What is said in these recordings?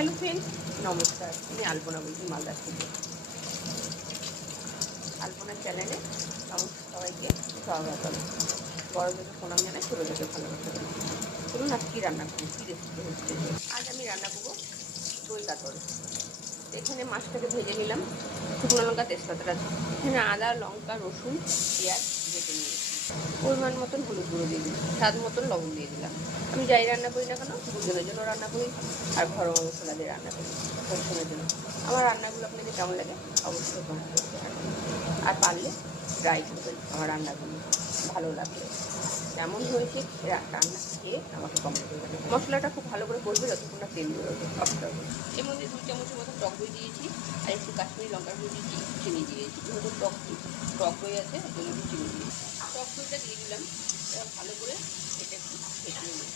Hello friend, নমস্কার। আমি আলপনা বলছি মালদা থেকে। আলপনার চ্যানেলে সমস্ত সবাইকে স্বাগত। বড় থেকে প্রণাম জানাই, ছোটো থেকে ভালোবাসা জানাই। চলুন আজ কী রান্না করবো, কী রেসিপি হচ্ছে। আজ আমি রান্না করবো দই কাতল। এখানে মাছটাকে ভেজে নিলাম, শুকনো লঙ্কা তেজপাতা আছে। এখানে আদা, লঙ্কা, রসুন, পেঁয়াজ বেটে নিয়েছি। পরিমাণ মতন হলুদ গুঁড়ো দিয়ে দিলাম, স্বাদ মতন লবণ দিয়ে দিলাম। আমি যাই রান্না করি না কেন, দুজনের জন্য রান্না করি আর ঘরোয়া মশলা দিয়ে রান্না করি সবসময়ের জন্য। আমার রান্নাগুলো আপনাদের কেমন লাগে অবশ্যই কমেন্ট করতে পারবেন। আর পারলে ট্রাই করবেন আমার রান্নাগুলো, ভালো লাগবে। কেমন হয়েছে রান্না খেয়ে আমাকে কমেন্ট করবেন। মশলাটা খুব ভালো করে করবে যতক্ষণ না তেল বেরোবে সবটা। এর মধ্যে 2 চামচের মতো টক দই দিয়েছি আর একটু কাশ্মীরি লঙ্কার গুঁড়ো দিয়েছি, চিনি দিয়েছি। যেহেতু টক দই আছে ওই জন্য একটু চিনি দিয়েছি। টক দইটা দিয়ে দিলাম, এবার ভালো করে এটা একটু ফেটিয়ে নেব,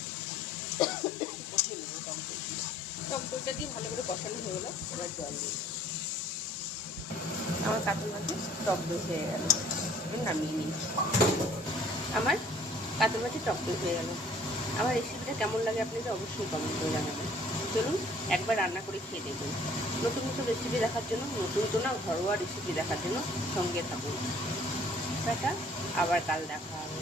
কষিয়ে নেবো। টক দইটা দিয়ে ভালো করে কষানো হয়ে গেলো, এবার জল দিই। আমার কাতল মাছের টক দই হয়ে গেল, নামিয়ে নিই। আমার কাতল মাছের টক দই হয়ে গেল। আমার রেসিপিটা কেমন লাগে আপনাদের অবশ্যই কমেন্ট করে জানাবেন। চলুন একবার রান্না করে খেয়ে দেখুন। নতুন নতুন রেসিপি দেখার জন্য, নতুন তো না ঘরোয়া রেসিপি দেখার জন্য সঙ্গে থাকুন। টাটা, আবার কাল দেখা হবে।